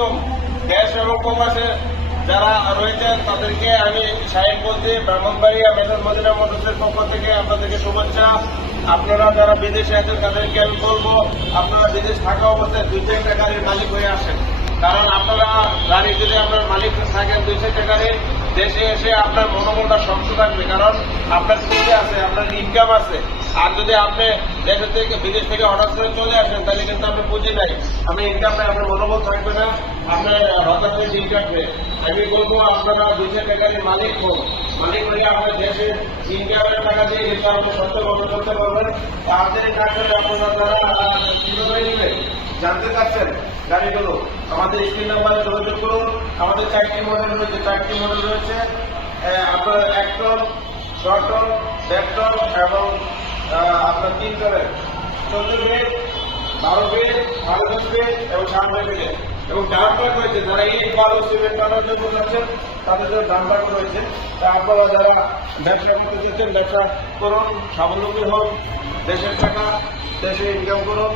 আলাইকুম। দেশ এবং প্রবাসে যারা রয়েছেন তাদেরকে আমি সাহেব বলছি, ব্রাহ্মণবাড়িয়া মেজর মদিনা মোটরসের পক্ষ থেকে আপনাদেরকে শুভেচ্ছা। আপনারা যারা বিদেশে আছেন তাদেরকে আমি বলবো, আপনারা বিদেশ থাকা অবস্থায় 2-4টা গাড়ির মালিক হয়ে আসেন। কারণ আপনারা গাড়ি যদি আপনার মালিক থাকেন 2-4টা গাড়ির, দেশে এসে আপনার মনোবলটা শক্ত থাকবে। কারণ আপনার পুঁজি আছে, আপনার ইনকাম আছে। আর যদি আপনি দেশের থেকে বিদেশ থেকে হঠাৎ করে চলে আসেন তাহলে কিন্তু আপনার পুঁজি নাই, আপনার ইনকাম নাই, আপনার মনোবল থাকবে না, আপনার হঠাৎ করে দিন কাটবে। আমি বলবো আপনারা 2-4টা গাড়ির মালিক হোক, মালিক হয়ে আপনার দেশের ইনকামের টাকা দিয়ে কিন্তু আপনি সত্য গ্রহণ করতে পারবেন। তাড়াতাড়ি কাজ করে আপনারা তারা কিভাবে নেবেন জানতে চাচ্ছেন গাড়িগুলো, আমাদের স্ক্রিন নাম্বারে যোগাযোগ করুন। আমাদের 4টি মডেল রয়েছে। আপনার 1 টন, 6 টন, 1.5 টন এবং আপনার 3 টনের 14 ফিট, 12 ফিট, 10 ফিট এবং 7 ফিট এবং ডাম্পার রয়েছে। যারা ইট বালু সিমেন্ট বানানোর জন্য যাচ্ছেন তাদের জন্য ডাম্পার রয়েছে। তা আপনারা যারা ব্যবসা করতে চাচ্ছেন ব্যবসা করুন, স্বাবলম্বী হন, দেশের টাকা দেশে ইনকাম করুন,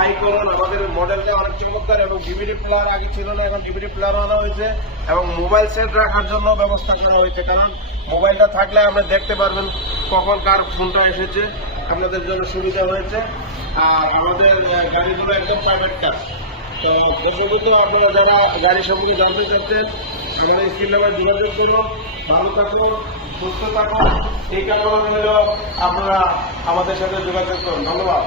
আই করুন। আমাদের মডেলটা অনেক চমৎকার এবং ডিভিডি প্লেয়ার আগে ছিল না, এখন ডিভিডি প্লেয়ার আনা হয়েছে এবং মোবাইল সেট রাখার জন্য ব্যবস্থা করা হয়েছে। কারণ মোবাইলটা থাকলে আপনি দেখতে পারবেন কখন কার ফোনটা এসেছে, আপনাদের জন্য সুবিধা হয়েছে। আর আমাদের গাড়িগুলো একদম প্রাইভেট কার। তো দর্শকবৃন্দ, আপনারা যারা গাড়ি সম্পর্কে জানতে চাচ্ছেন আমাদের স্ক্রিন নাম্বারে যোগাযোগ করুন। ভালো থাকুন, সুস্থ থাকুন, এই কারণে হলো আপনারা আমাদের সাথে যোগাযোগ করুন। ধন্যবাদ।